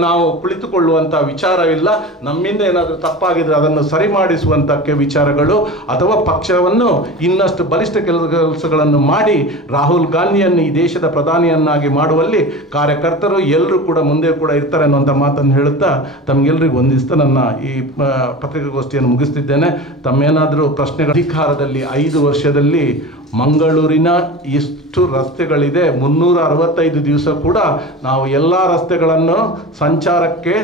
ನಾವು ಕುಳಿತುಕೊಳ್ಳುವಂಥ ವಿಚಾರವಿಲ್ಲ. ನಮ್ಮಿಂದ ಏನಾದರೂ ತಪ್ಪಾಗಿದ್ರೆ ಅದನ್ನು ಸರಿ ಮಾಡಿಸುವಂಥ ವಿಚಾರಗಳು ಅಥವಾ ಪಕ್ಷವನ್ನು ಇನ್ನಷ್ಟು ಬಲಿಷ್ಠ ಕೆಲಸಗಳನ್ನು ಮಾಡಿ ರಾಹುಲ್ ಗಾಂಧಿಯನ್ನು ಈ ದೇಶದ ಪ್ರಧಾನಿಯನ್ನಾಗಿ ಮಾಡುವಲ್ಲಿ ಕಾರ್ಯಕರ್ತರು ಎಲ್ಲರೂ ಕೂಡ ಮುಂದೆ ಕೂಡ ಇರ್ತಾರೆ ಅನ್ನುವಂಥ ಮಾತನ್ನು ಹೇಳುತ್ತಾ ತಮಗೆಲ್ಲರಿಗೂ ವಂದಿಸ್ತಾ ನನ್ನ ಈ ಪತ್ರಿಕಾಗೋಷ್ಠಿಯನ್ನು ಮುಗಿಸ್ತಿದ್ದೇನೆ. ತಮ್ಮೇನಾದರೂ ಪ್ರಶ್ನೆಗಳು, ಅಧಿಕಾರದಲ್ಲಿ 5 ವರ್ಷದಲ್ಲಿ ಮಂಗಳೂರಿನ ಎಷ್ಟು ರಸ್ತೆಗಳಿದೆ, 365 ದಿವಸ ಕೂಡ ನಾವು ಎಲ್ಲ ರಸ್ತೆಗಳನ್ನು ಸಂಚಾರಕ್ಕೆ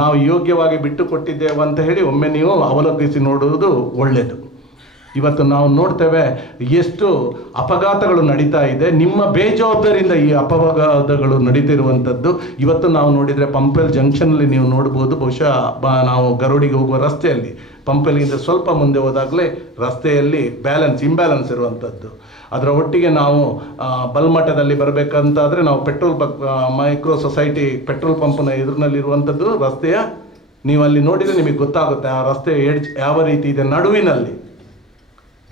ನಾವು ಯೋಗ್ಯವಾಗಿ ಬಿಟ್ಟುಕೊಟ್ಟಿದ್ದೇವೆ ಅಂತ ಹೇಳಿ ಒಮ್ಮೆ ನೀವು ಅವಲೋಕಿಸಿ ನೋಡುವುದು ಒಳ್ಳೆಯದು. ಇವತ್ತು ನಾವು ನೋಡ್ತೇವೆ ಎಷ್ಟು ಅಪಘಾತಗಳು ನಡೀತಾ ಇದೆ. ನಿಮ್ಮ ಬೇಜವಾಬ್ದಾರಿಯಿಂದ ಈ ಅಪಘಾತಗಳು ನಡೀತಿರುವಂಥದ್ದು. ಇವತ್ತು ನಾವು ನೋಡಿದರೆ ಪಂಪೆಲ್ ಜಂಕ್ಷನಲ್ಲಿ ನೀವು ನೋಡ್ಬೋದು, ಬಹುಶಃ ನಾವು ಗರುಡಿಗೆ ಹೋಗುವ ರಸ್ತೆಯಲ್ಲಿ ಪಂಪೆಲ್ಗಿಂತ ಸ್ವಲ್ಪ ಮುಂದೆ ಹೋದಾಗಲೇ ರಸ್ತೆಯಲ್ಲಿ ಇಂಬ್ಯಾಲೆನ್ಸ್ ಇರುವಂಥದ್ದು. ಅದರ ಒಟ್ಟಿಗೆ ನಾವು ಬಲ್ಮಠದಲ್ಲಿ ಬರಬೇಕಂತಾದರೆ ನಾವು ಮೈಕ್ರೋ ಸೊಸೈಟಿ ಪೆಟ್ರೋಲ್ ಪಂಪ್ನ ಎದುರಿನಲ್ಲಿರುವಂಥದ್ದು ರಸ್ತೆಯ, ನೀವು ಅಲ್ಲಿ ನೋಡಿದರೆ ನಿಮಗೆ ಗೊತ್ತಾಗುತ್ತೆ ಆ ರಸ್ತೆ ಯಾವ ರೀತಿ ಇದೆ. ನಡುವಿನಲ್ಲಿ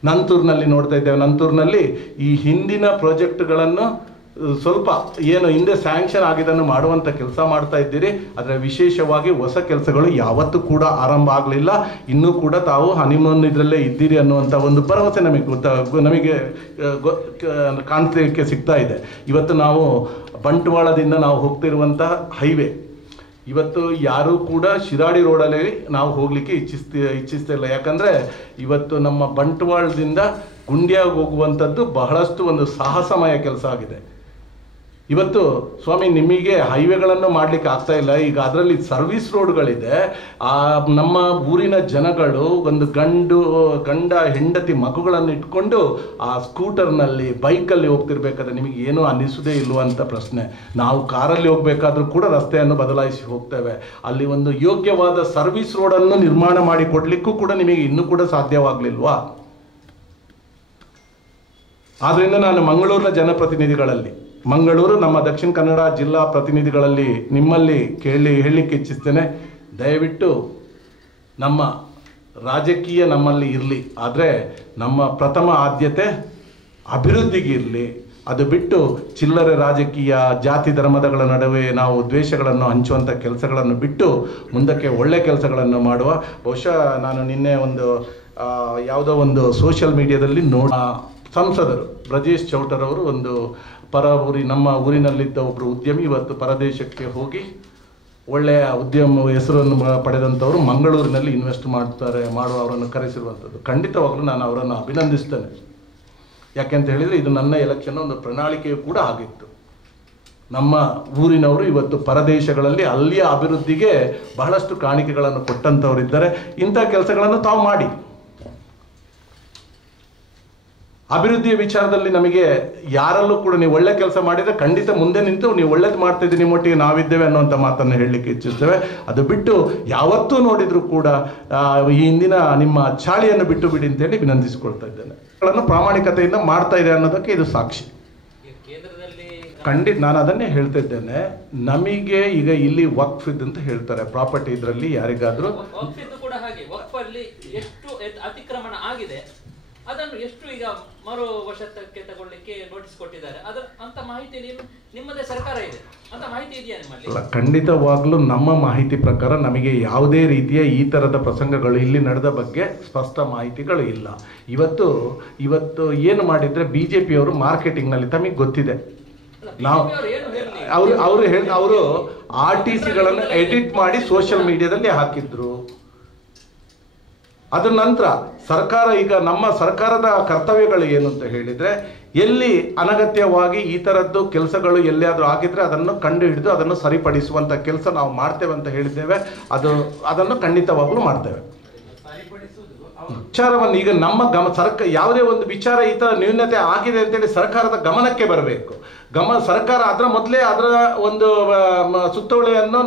ನಂತೂರಿನಲ್ಲಿ ನೋಡ್ತಾ ಇದ್ದೇವೆ. ನಂತೂರಿನಲ್ಲಿ ಈ ಹಿಂದಿನ ಪ್ರಾಜೆಕ್ಟ್ಗಳನ್ನು ಸ್ವಲ್ಪ ಏನು ಹಿಂದೆ ಸ್ಯಾಂಕ್ಷನ್ ಆಗಿದ್ದನ್ನು ಮಾಡುವಂಥ ಕೆಲಸ ಮಾಡ್ತಾ ಇದ್ದೀರಿ. ಆದರೆ ವಿಶೇಷವಾಗಿ ಹೊಸ ಕೆಲಸಗಳು ಯಾವತ್ತೂ ಕೂಡ ಆರಂಭ ಆಗಲಿಲ್ಲ. ಇನ್ನೂ ಕೂಡ ತಾವು ಹನಿಮೂನ್ ಇದರಲ್ಲೇ ಇದ್ದೀರಿ ಅನ್ನುವಂಥ ಒಂದು ಭರವಸೆ ನಮಗೆ ಕಾಣಿಸಲಿಕ್ಕೆ ಸಿಗ್ತಾ ಇದೆ. ಇವತ್ತು ನಾವು ಬಂಟ್ವಾಳದಿಂದ ನಾವು ಹೋಗ್ತಿರುವಂಥ ಹೈವೇ, ಇವತ್ತು ಯಾರೂ ಕೂಡ ಶಿರಾಡಿ ರೋಡಲ್ಲಿ ನಾವು ಹೋಗಲಿಕ್ಕೆ ಇಚ್ಛಿಸ್ತಾ ಇಲ್ಲ. ಯಾಕಂದರೆ ಇವತ್ತು ನಮ್ಮ ಬಂಟ್ವಾಳದಿಂದ ಗುಂಡ್ಯಾಗ ಹೋಗುವಂಥದ್ದು ಬಹಳಷ್ಟು ಒಂದು ಸಾಹಸಮಯ ಕೆಲಸ ಆಗಿದೆ. ಇವತ್ತು ಸ್ವಾಮಿ ನಿಮಗೆ ಹೈವೇಗಳನ್ನು ಮಾಡಲಿಕ್ಕೆ ಆಗ್ತಾ ಇಲ್ಲ. ಈಗ ಅದರಲ್ಲಿ ಸರ್ವಿಸ್ ರೋಡ್ಗಳಿದೆ. ನಮ್ಮ ಊರಿನ ಜನಗಳು ಒಂದು ಗಂಡ ಹೆಂಡತಿ ಮಗುಗಳನ್ನು ಇಟ್ಕೊಂಡು ಆ ಸ್ಕೂಟರ್ನಲ್ಲಿ ಬೈಕಲ್ಲಿ ಹೋಗ್ತಿರ್ಬೇಕಾದ್ರೆ ನಿಮಗೆ ಏನೂ ಅನ್ನಿಸೋದೇ ಇಲ್ವಂಥ ಪ್ರಶ್ನೆ. ನಾವು ಕಾರಲ್ಲಿ ಹೋಗಬೇಕಾದ್ರೂ ಕೂಡ ರಸ್ತೆಯನ್ನು ಬದಲಾಯಿಸಿ ಹೋಗ್ತೇವೆ. ಅಲ್ಲಿ ಒಂದು ಯೋಗ್ಯವಾದ ಸರ್ವಿಸ್ ರೋಡನ್ನು ನಿರ್ಮಾಣ ಮಾಡಿ ಕೊಡಲಿಕ್ಕೂ ಕೂಡ ನಿಮಗೆ ಇನ್ನೂ ಕೂಡ ಸಾಧ್ಯವಾಗಲಿಲ್ವಾ? ಆದ್ದರಿಂದ ನಾನು ಮಂಗಳೂರಿನ ಜನಪ್ರತಿನಿಧಿಗಳಲ್ಲಿ, ಮಂಗಳೂರು ನಮ್ಮ ದಕ್ಷಿಣ ಕನ್ನಡ ಜಿಲ್ಲಾ ಪ್ರತಿನಿಧಿಗಳಲ್ಲಿ ನಿಮ್ಮಲ್ಲಿ ಹೇಳಲಿಕ್ಕೆ ಇಚ್ಛಿಸ್ತೇನೆ, ದಯವಿಟ್ಟು ನಮ್ಮ ರಾಜಕೀಯ ನಮ್ಮಲ್ಲಿ ಇರಲಿ, ಆದರೆ ನಮ್ಮ ಪ್ರಥಮ ಆದ್ಯತೆ ಅಭಿವೃದ್ಧಿಗೆ ಇರಲಿ. ಅದು ಬಿಟ್ಟು ಚಿಲ್ಲರೆ ರಾಜಕೀಯ, ಜಾತಿ ಧರ್ಮಗಳ ನಡುವೆ ನಾವು ದ್ವೇಷಗಳನ್ನು ಹಂಚುವಂಥ ಕೆಲಸಗಳನ್ನು ಬಿಟ್ಟು ಮುಂದಕ್ಕೆ ಒಳ್ಳೆ ಕೆಲಸಗಳನ್ನು ಮಾಡುವ. ಬಹುಶಃ ನಾನು ನಿನ್ನೆ ಯಾವುದೋ ಒಂದು ಸೋಷಿಯಲ್ ಮೀಡಿಯಾದಲ್ಲಿ ಸಂಸದರು ಬ್ರಜೇಶ್ ಚೌಟರ್ ಅವರು ಒಂದು ನಮ್ಮ ಊರಿನಲ್ಲಿದ್ದ ಒಬ್ಬರು ಉದ್ಯಮಿ ಇವತ್ತು ಪರದೇಶಕ್ಕೆ ಹೋಗಿ ಒಳ್ಳೆಯ ಉದ್ಯಮ ಹೆಸರನ್ನು ಪಡೆದಂಥವರು ಮಂಗಳೂರಿನಲ್ಲಿ ಇನ್ವೆಸ್ಟ್ ಅವರನ್ನು ಕರೆಸಿರುವಂಥದ್ದು. ಖಂಡಿತವಾಗಲೂ ನಾನು ಅವರನ್ನು ಅಭಿನಂದಿಸ್ತೇನೆ. ಯಾಕೆಂತ ಹೇಳಿದರೆ ಇದು ನನ್ನ ಎಲೆಕ್ಷನ್ ಒಂದು ಪ್ರಣಾಳಿಕೆಯೂ ಕೂಡ ಆಗಿತ್ತು. ನಮ್ಮ ಊರಿನವರು ಇವತ್ತು ಪರದೇಶಗಳಲ್ಲಿ ಅಲ್ಲಿಯ ಅಭಿವೃದ್ಧಿಗೆ ಬಹಳಷ್ಟು ಕಾಣಿಕೆಗಳನ್ನು ಕೊಟ್ಟಂಥವರಿದ್ದಾರೆ. ಇಂಥ ಕೆಲಸಗಳನ್ನು ತಾವು ಮಾಡಿ. ಅಭಿವೃದ್ಧಿಯ ವಿಚಾರದಲ್ಲಿ ನಮಗೆ ಯಾರಲ್ಲೂ ಕೂಡ ನೀವು ಒಳ್ಳೆ ಕೆಲಸ ಮಾಡಿದರೆ ಖಂಡಿತ ಮುಂದೆ ನಿಂತು ನೀವು ಒಳ್ಳೇದು ಮಾಡ್ತಿದ್ದೀರಿ, ನಿಮ್ಮೊಟ್ಟಿಗೆ ನಾವಿದ್ದೇವೆ ಅನ್ನುವಂಥ ಮಾತನ್ನು ಹೇಳಲಿಕ್ಕೆ ಇಚ್ಛಿಸ್ತೇವೆ. ಅದು ಬಿಟ್ಟು ಯಾವತ್ತೂ ನೋಡಿದರೂ ಕೂಡ ಈ ಹಿಂದಿನ ನಿಮ್ಮ ಚಾಳಿಯನ್ನು ಬಿಟ್ಟು ಬಿಡಿ ಅಂತೇಳಿ ವಿನಂತಿಸಿಕೊಳ್ತಾ ಇದ್ದೇನೆ. ಪ್ರಾಮಾಣಿಕತೆಯಿಂದ ಮಾಡ್ತಾ ಇದೆ ಅನ್ನೋದಕ್ಕೆ ಇದು ಸಾಕ್ಷಿ. ಖಂಡಿತ ನಾನು ಅದನ್ನೇ ಹೇಳ್ತಾ ಇದ್ದೇನೆ. ನಮಗೆ ಈಗ ಇಲ್ಲಿ ವಕ್ಫ್ ಅಂತ ಹೇಳ್ತಾರೆ, ಪ್ರಾಪರ್ಟಿ ಇದರಲ್ಲಿ ಯಾರಿಗಾದ್ರೂ ಅತಿಕ್ರಮಣ ಆಗಿದೆ, ಅದನ್ನು ಎಷ್ಟು ಈಗ ಮರು ವಶಕ್ಕೆ ತಗೊಳ್ಳಿಕ್ಕೆ ನೋಟಿಸ್ ಕೊಟ್ಟಿದ್ದಾರೆ, ಅದರ ಅಂತ ಮಾಹಿತಿ ನಿಮ್ಮದೇ ಸರ್ಕಾರ ಇದೆ ಅಂತ ಮಾಹಿತಿ ಇದೆಯಾ ನಿಮ್ಮಲ್ಲಿ? ಖಂಡಿತವಾಗ್ಲೂ ನಮ್ಮ ಮಾಹಿತಿ ಪ್ರಕಾರ ನಮಗೆ ಯಾವುದೇ ರೀತಿಯ ಈ ಥರದ ಪ್ರಸಂಗಗಳು ಇಲ್ಲಿ ನಡೆದ ಬಗ್ಗೆ ಸ್ಪಷ್ಟ ಮಾಹಿತಿಗಳು ಇಲ್ಲ. ಇವತ್ತು ಏನು ಮಾಡಿದರೆ BJP-ಯವರು ಮಾರ್ಕೆಟಿಂಗ್ನಲ್ಲಿ ತಮಗೆ ಗೊತ್ತಿದೆ. ನಾವು ಅವರು RTCಗಳನ್ನು ಎಡಿಟ್ ಮಾಡಿ ಸೋಷಿಯಲ್ ಮೀಡಿಯಾದಲ್ಲಿ ಹಾಕಿದ್ರು. ಅದರ ನಂತರ ಸರ್ಕಾರ, ಈಗ ನಮ್ಮ ಸರ್ಕಾರದ ಕರ್ತವ್ಯಗಳು ಏನು ಅಂತ ಹೇಳಿದರೆ, ಎಲ್ಲಿ ಅನಗತ್ಯವಾಗಿ ಈ ಥರದ್ದು ಕೆಲಸಗಳು ಎಲ್ಲಿಯಾದರೂ ಆಗಿದ್ರೆ ಅದನ್ನು ಕಂಡು ಹಿಡಿದು ಅದನ್ನು ಸರಿಪಡಿಸುವಂಥ ಕೆಲಸ ನಾವು ಮಾಡ್ತೇವೆ ಅಂತ ಹೇಳಿದ್ದೇವೆ. ಅದನ್ನು ಖಂಡಿತವಾಗ್ಲೂ ಮಾಡ್ತೇವೆ. ವಿಚಾರವನ್ನು ಈಗ ನಮ್ಮ ಯಾವುದೇ ಒಂದು ವಿಚಾರ ಈ ಥರ ನ್ಯೂನತೆ ಆಗಿದೆ ಅಂತೇಳಿ ಸರ್ಕಾರದ ಗಮನಕ್ಕೆ ಬರಬೇಕು. ಸರ್ಕಾರ ಅದರ ಮೊದಲೇ ಅದರ ಒಂದು ಸುತ್ತೋಲೆಯನ್ನು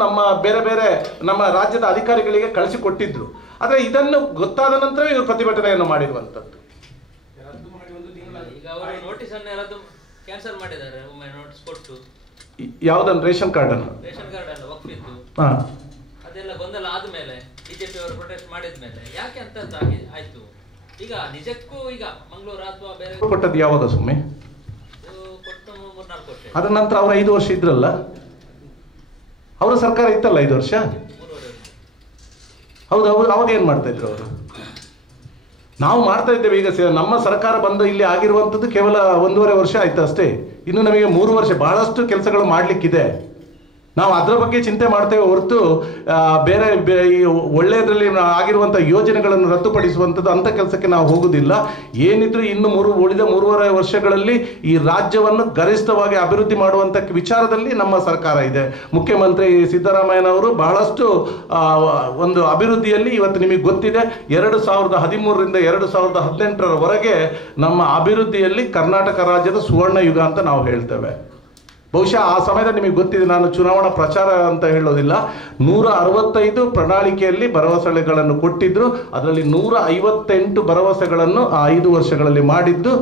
ಬೇರೆ ನಮ್ಮ ರಾಜ್ಯದ ಅಧಿಕಾರಿಗಳಿಗೆ ಕಳಿಸಿಕೊಟ್ಟಿದ್ರು. ಆದರೆ ಇದನ್ನು ಗೊತ್ತಾದ ನಂತರ ಇವರು ಪ್ರತಿಭಟನೆಯನ್ನು ಮಾಡಿರುವಂಥದ್ದು. ಯಾವುದನ್ನು? ರೇಷನ್ ಕಾರ್ಡ್ ಅನ್ನು ಅದೆಲ್ಲ ಗೊಂದಲ ಆದ್ಮೇಲೆ BJP ಅವರು ಪ್ರೊಟೆಸ್ಟ್ ಮಾಡಿದ್ಮೇಲೆ ಯಾಕೆ ಅಂತ ಆಯ್ತು. ಈಗ ನಿಜಕ್ಕೂ ಈಗ ಮಂಗಳೂರು ಅಥವಾ ಬೇರೆ ಕೊಟ್ಟದ್ದು ಯಾವಾಗ ಸುಮ್ಮನೆ ಕೊಟ್ಟು 3-4 ವರ್ಷ, ಅದರ ನಂತರ ಅವರು 5 ವರ್ಷ ಇದ್ರಲ್ಲ. ಅವರ ಸರ್ಕಾರ ಇತ್ತಲ್ಲ 5 ವರ್ಷ. ಹೌದು, ಅವಾಗ ಏನು ಮಾಡ್ತಾ ಇದ್ರು ಅವರು? ನಾವು ಮಾಡ್ತಾ ಇದ್ದೇವೆ. ಈಗ ನಮ್ಮ ಸರ್ಕಾರ ಬಂದು ಇಲ್ಲಿ ಆಗಿರುವಂಥದ್ದು ಕೇವಲ 1.5 ವರ್ಷ ಆಯ್ತು ಅಷ್ಟೇ. ಇನ್ನು ನಮಗೆ 3 ವರ್ಷ ಬಹಳಷ್ಟು ಕೆಲಸಗಳು ಮಾಡಲಿಕ್ಕಿದೆ. ನಾವು ಅದರ ಬಗ್ಗೆ ಚಿಂತೆ ಮಾಡ್ತೇವೆ ಹೊರತು ಬೇರೆ ಈ ಒಳ್ಳೆಯದರಲ್ಲಿ ಆಗಿರುವಂಥ ಯೋಜನೆಗಳನ್ನು ರದ್ದುಪಡಿಸುವಂಥದ್ದು ಅಂಥ ಕೆಲಸಕ್ಕೆ ನಾವು ಹೋಗುವುದಿಲ್ಲ. ಏನಿದ್ರು ಇನ್ನು ಉಳಿದ 3.5 ವರ್ಷಗಳಲ್ಲಿ ಈ ರಾಜ್ಯವನ್ನು ಗರಿಷ್ಠವಾಗಿ ಅಭಿವೃದ್ಧಿ ಮಾಡುವಂಥ ವಿಚಾರದಲ್ಲಿ ನಮ್ಮ ಸರ್ಕಾರ ಇದೆ. ಮುಖ್ಯಮಂತ್ರಿ ಸಿದ್ದರಾಮಯ್ಯನವರು ಬಹಳಷ್ಟು ಒಂದು ಅಭಿವೃದ್ಧಿಯಲ್ಲಿ ಇವತ್ತು ನಿಮಗೆ ಗೊತ್ತಿದೆ 2013ರಿಂದ 2018ರವರೆಗೆ ನಮ್ಮ ಅಭಿವೃದ್ಧಿಯಲ್ಲಿ ಕರ್ನಾಟಕ ರಾಜ್ಯದ ಸುವರ್ಣ ಯುಗ ಅಂತ ನಾವು ಹೇಳ್ತೇವೆ. ಬಹುಶಃ ಆ ಸಮಯದಲ್ಲಿ ನಿಮಗೆ ಗೊತ್ತಿದೆ, ನಾನು ಚುನಾವಣಾ ಪ್ರಚಾರ ಅಂತ ಹೇಳೋದಿಲ್ಲ, 165 ಪ್ರಣಾಳಿಕೆಯಲ್ಲಿ ಭರವಸೆಗಳನ್ನು ಕೊಟ್ಟಿದ್ರು. ಅದರಲ್ಲಿ 158 ಭರವಸೆಗಳನ್ನು ಆ 5 ವರ್ಷಗಳಲ್ಲಿ ಮಾಡಿದ್ದು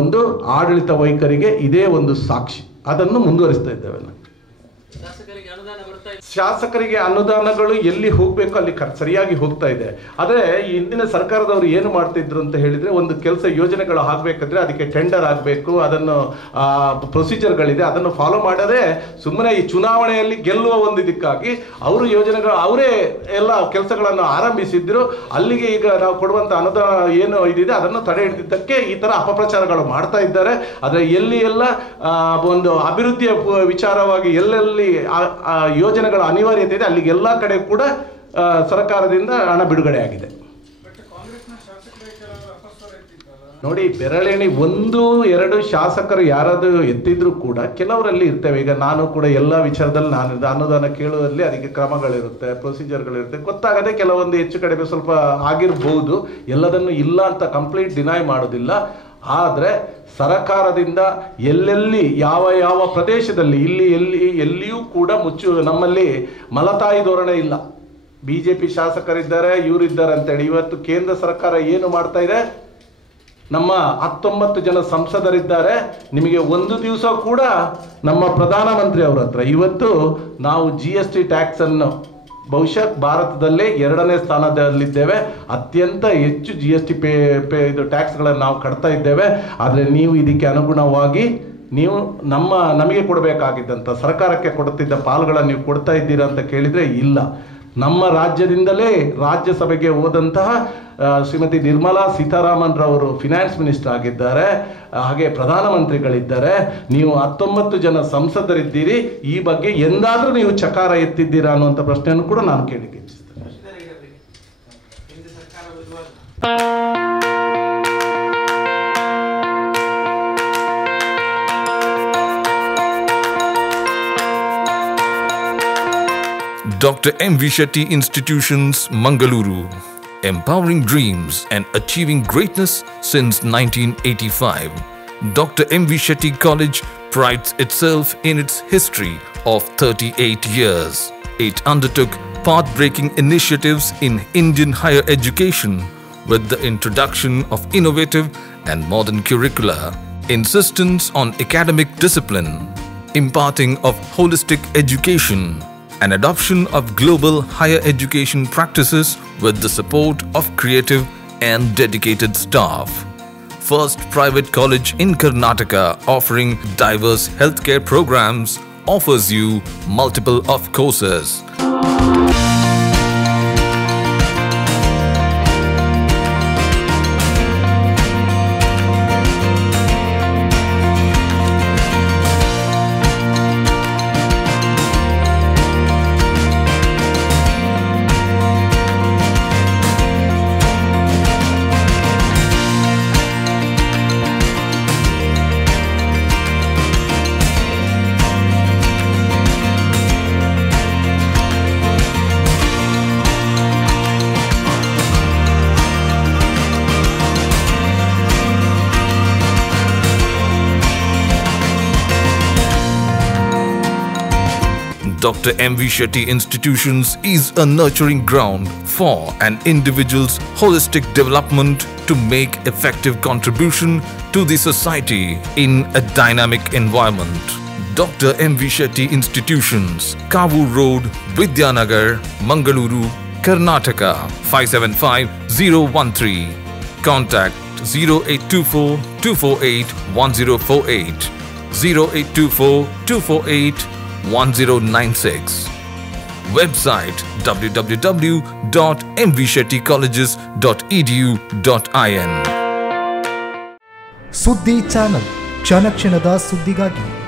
ಒಂದು ಆಡಳಿತ ವೈಖರಿಗೆ ಇದೇ ಒಂದು ಸಾಕ್ಷಿ. ಅದನ್ನು ಮುಂದುವರಿಸ್ತಾ ಇದ್ದೇವೆ ನಾವು. ಶಾಸಕರಿಗೆ ಅನುದಾನಗಳು ಎಲ್ಲಿ ಹೋಗಬೇಕು ಅಲ್ಲಿ ಸರಿಯಾಗಿ ಹೋಗ್ತಾ ಇದೆ. ಆದರೆ ಈ ಹಿಂದಿನ ಸರ್ಕಾರದವರು ಏನು ಮಾಡ್ತಿದ್ರು ಅಂತ ಹೇಳಿದರೆ, ಒಂದು ಕೆಲಸ ಯೋಜನೆಗಳು ಆಗಬೇಕಾದ್ರೆ ಅದಕ್ಕೆ ಟೆಂಡರ್ ಆಗಬೇಕು, ಅದನ್ನು ಪ್ರೊಸೀಜರ್ಗಳಿದೆ, ಅದನ್ನು ಫಾಲೋ ಮಾಡದೆ ಸುಮ್ಮನೆ ಈ ಚುನಾವಣೆಯಲ್ಲಿ ಗೆಲ್ಲುವ ಒಂದು ಇದಕ್ಕಾಗಿ ಅವರು ಯೋಜನೆಗಳು ಅವರೇ ಎಲ್ಲ ಕೆಲಸಗಳನ್ನು ಆರಂಭಿಸಿದ್ರು. ಅಲ್ಲಿಗೆ ಈಗ ನಾವು ಕೊಡುವಂಥ ಅನುದಾನ ಏನು ಇದಿದೆ ಅದನ್ನು ತಡೆ ಹಿಡಿದಿದ್ದಕ್ಕೆ ಈ ಥರ ಅಪಪ್ರಚಾರಗಳು ಮಾಡ್ತಾ ಇದ್ದಾರೆ. ಆದರೆ ಎಲ್ಲಿ ಎಲ್ಲ ಒಂದು ಅಭಿವೃದ್ಧಿಯ ವಿಚಾರವಾಗಿ ಎಲ್ಲೆಲ್ಲಿ ಯೋಜನೆಗಳ ಅನಿವಾರ್ಯತೆ ಇದೆ ಅಲ್ಲಿಗೆಲ್ಲ ಕಡೆ ಕೂಡ ಸರ್ಕಾರದಿಂದ ಹಣ ಬಿಡುಗಡೆ ಆಗಿದೆ. ನೋಡಿ, ಬೆರಳೆಣಿ 1-2 ಶಾಸಕರು ಯಾರಾದರೂ ಎತ್ತಿದ್ರು ಕೂಡ ಕೆಲವರಲ್ಲಿ ಇರ್ತೇವೆ. ಈಗ ನಾನು ಕೂಡ ಎಲ್ಲ ವಿಚಾರದಲ್ಲಿ ನಾನು ಅನುದಾನ ಕೇಳುವಲ್ಲಿ ಅದಕ್ಕೆ ಕ್ರಮಗಳಿರುತ್ತೆ, ಪ್ರೊಸೀಜರ್ಗಳಿರುತ್ತೆ, ಗೊತ್ತಾಗದೆ ಕೆಲವೊಂದು ಹೆಚ್ಚು ಕಡಿಮೆ ಸ್ವಲ್ಪ ಆಗಿರ್ಬೋದು. ಎಲ್ಲದನ್ನು ಇಲ್ಲ ಅಂತ ಕಂಪ್ಲೀಟ್ ಡಿನೈ ಮಾಡೋದಿಲ್ಲ. ಆದರೆ ಸರಕಾರದಿಂದ ಎಲ್ಲೆಲ್ಲಿ ಯಾವ ಪ್ರದೇಶದಲ್ಲಿ ಎಲ್ಲಿಯೂ ಕೂಡ ನಮ್ಮಲ್ಲಿ ಮಲತಾಯಿ ಧೋರಣೆ ಇಲ್ಲ. BJP ಶಾಸಕರಿದ್ದಾರೆ, ಇವರಿದ್ದಾರೆ ಅಂತೇಳಿ. ಇವತ್ತು ಕೇಂದ್ರ ಸರ್ಕಾರ ಏನು ಮಾಡ್ತಾ ಇದೆ, ನಮ್ಮ 19 ಜನ ಸಂಸದರಿದ್ದಾರೆ. ನಿಮಗೆ ಒಂದು ದಿವಸ ಕೂಡ ನಮ್ಮ ಪ್ರಧಾನಮಂತ್ರಿ ಅವರ ಹತ್ರ ಇವತ್ತು ನಾವು GST ಟ್ಯಾಕ್ಸನ್ನು ಬಹುಶಃ ಭಾರತದಲ್ಲೇ 2ನೇ ಸ್ಥಾನದಲ್ಲಿದ್ದೇವೆ. ಅತ್ಯಂತ ಹೆಚ್ಚು GST ಇದು ಟ್ಯಾಕ್ಸ್ಗಳನ್ನು ನಾವು ಕಟ್ತಾ ಇದ್ದೇವೆ. ಆದರೆ ನೀವು ಇದಕ್ಕೆ ಅನುಗುಣವಾಗಿ ನೀವು ನಮಗೆ ಕೊಡಬೇಕಾಗಿದ್ದಂಥ ಸರ್ಕಾರಕ್ಕೆ ಕೊಡುತ್ತಿದ್ದ ಪಾಲುಗಳನ್ನು ನೀವು ಕೊಡ್ತಾ ಇದ್ದೀರಾ ಅಂತ ಕೇಳಿದರೆ ಇಲ್ಲ. ನಮ್ಮ ರಾಜ್ಯದಿಂದಲೇ ರಾಜ್ಯಸಭೆಗೆ ಹೋದಂತಹ ಶ್ರೀಮತಿ ನಿರ್ಮಲಾ ಸೀತಾರಾಮನ್ ರವರು ಫಿನಾನ್ಸ್ ಮಿನಿಸ್ಟರ್ ಆಗಿದ್ದಾರೆ, ಹಾಗೆ ಪ್ರಧಾನಮಂತ್ರಿಗಳಿದ್ದಾರೆ. ನೀವು 19 ಜನ ಸಂಸದರಿದ್ದೀರಿ. ಈ ಬಗ್ಗೆ ಎಂದಾದರೂ ನೀವು ಚಕಾರ ಎತ್ತಿದ್ದೀರಾ ಅನ್ನುವಂಥ ಪ್ರಶ್ನೆಯನ್ನು ಕೂಡ ನಾನು ಕೇಳಿಕ್ಕೆ ಇಚ್ಛಿಸ್ತೇನೆ. Dr. M.V. Shetty Institutions, Mangaluru. Empowering dreams and achieving greatness since 1985. Dr. M.V. Shetty College prides itself in its history of 38 years. It undertook path-breaking initiatives in Indian higher education with the introduction of innovative and modern curricula, insistence on academic discipline, imparting of holistic education, and adoption of global higher education practices with the support of creative and dedicated staff. First private college in Karnataka offering diverse healthcare programs, offers you multiple of courses. Dr. M.V. Shetty Institutions is a nurturing ground for an individual's holistic development to make effective contribution to the society in a dynamic environment. Dr. M.V. Shetty Institutions, Kavur Road, Vidyanagar, Mangaluru, Karnataka, 575013. Contact 0824 248 1048, 0824 248 1096. Website www.mvshettycolleges.edu.in. ಸುದ್ದಿ channel, ಕ್ಷಣ ಕ್ಷಣದ ಸುದ್ದಿಗಾಗಿ.